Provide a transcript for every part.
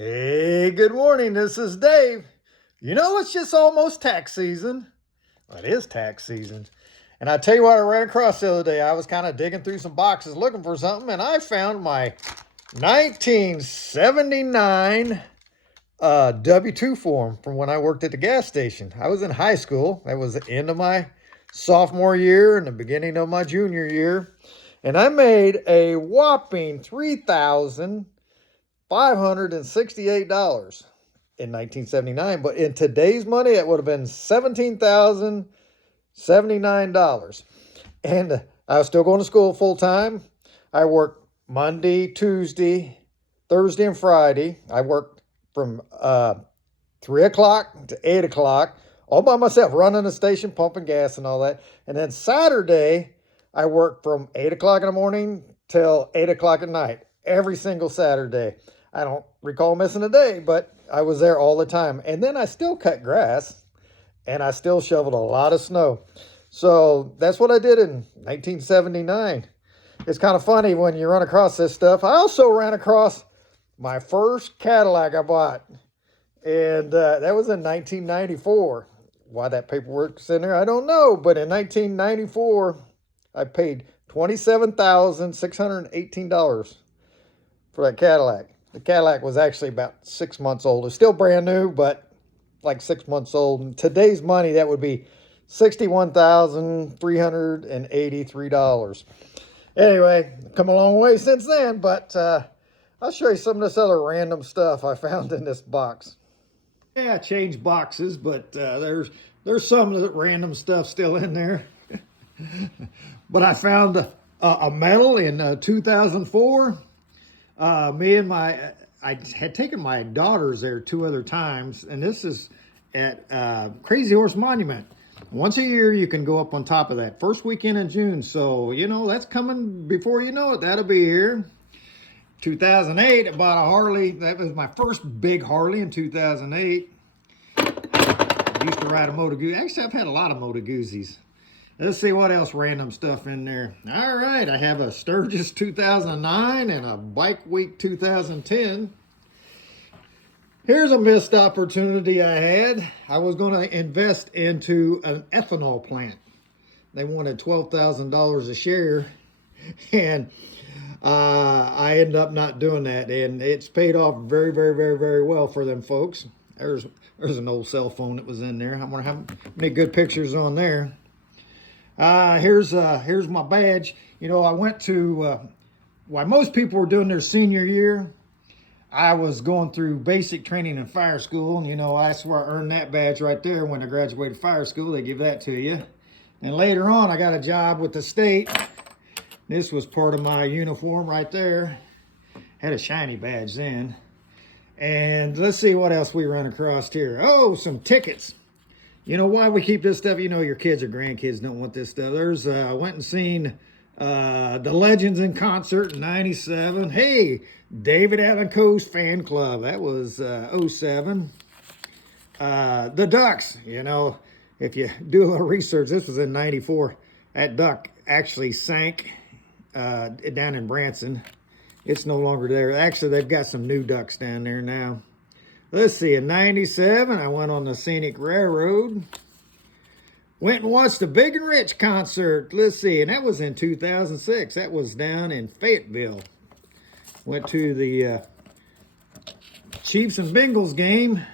Hey, good morning. This is Dave. You know, it's just almost tax season. Well, it is tax season. And I tell you what, I ran across the other day. I was kind of digging through some boxes looking for something, and I found my 1979 W-2 form from when I worked at the gas station. I was in high school. That was the end of my sophomore year and the beginning of my junior year. And I made a whopping $3,568 in 1979. But in today's money, it would have been $17,079. And I was still going to school full time. I worked Monday, Tuesday, Thursday, and Friday. I worked from 3 o'clock to 8 o'clock all by myself, running the station, pumping gas and all that. And then Saturday, I worked from 8 o'clock in the morning till 8 o'clock at night, every single Saturday. I don't recall missing a day, but I was there all the time. And then I still cut grass, and I still shoveled a lot of snow. So that's what I did in 1979. It's kind of funny when you run across this stuff. I also ran across my first Cadillac I bought, and that was in 1994. Why that paperwork's in there, I don't know. But in 1994, I paid $27,618 for that Cadillac. The Cadillac was actually about 6 months old. It's still brand new, but like 6 months old. In today's money, that would be $61,383. Anyway, come a long way since then, but I'll show you some of this other random stuff I found in this box. Yeah, I changed boxes, but there's some of the random stuff still in there. But I found a medal in 2004. I had taken my daughters there 2 other times, and this is at Crazy Horse Monument. Once a year, you can go up on top of that. First weekend in June, so, you know, that's coming before you know it. That'll be here. 2008, I bought a Harley. That was my first big Harley in 2008. I used to ride a Moto Guzzi. Actually, I've had a lot of Moto Guzzis. Let's see what else random stuff in there. All right, I have a Sturgis 2009 and a Bike Week 2010. Here's a missed opportunity I had. I was going to invest into an ethanol plant. They wanted $12,000 a share, and I ended up not doing that, and it's paid off very, very, very, very well for them folks. There's an old cell phone that was in there. I'm gonna have many good pictures on there. Here's my badge. You know, I went to while most people were doing their senior year, I was going through basic training in fire school, and you know, that's where I earned that badge right there. When I graduated fire school, they give that to you. And later on, I got a job with the state. This was part of my uniform right there. Had a shiny badge then. And let's see what else we run across here. Oh, some tickets. You know why we keep this stuff? You know your kids or grandkids don't want this stuff. I went and seen the Legends in concert in 97. Hey, David Allen Coe's fan club. That was 07. The Ducks, you know, if you do a little research, this was in 94. That duck actually sank down in Branson. It's no longer there. Actually, they've got some new ducks down there now. Let's see, in 97, I went on the Scenic Railroad. Went and watched the Big and Rich concert. Let's see, and that was in 2006. That was down in Fayetteville. Went to the Chiefs and Bengals game.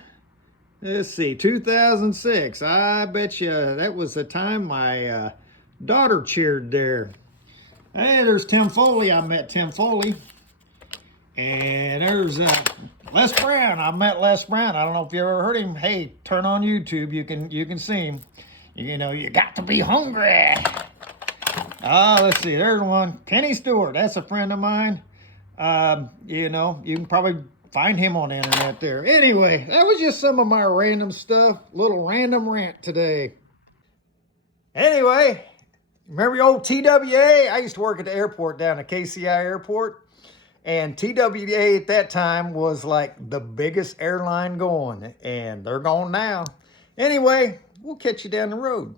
Let's see, 2006. I bet you that was the time my daughter cheered there. Hey, there's Tim Foley. I met Tim Foley. And there's Les Brown. I met Les Brown. I don't know if you ever heard him. Hey, turn on YouTube. You can see him. You know, you got to be hungry. Let's see. There's one. Kenny Stewart. That's a friend of mine. You know, you can probably find him on the internet there. Anyway, that was just some of my random stuff. Little random rant today. Anyway, remember the old TWA? I used to work at the airport down at KCI Airport. And TWA at that time was like the biggest airline going. And they're gone now. Anyway, we'll catch you down the road.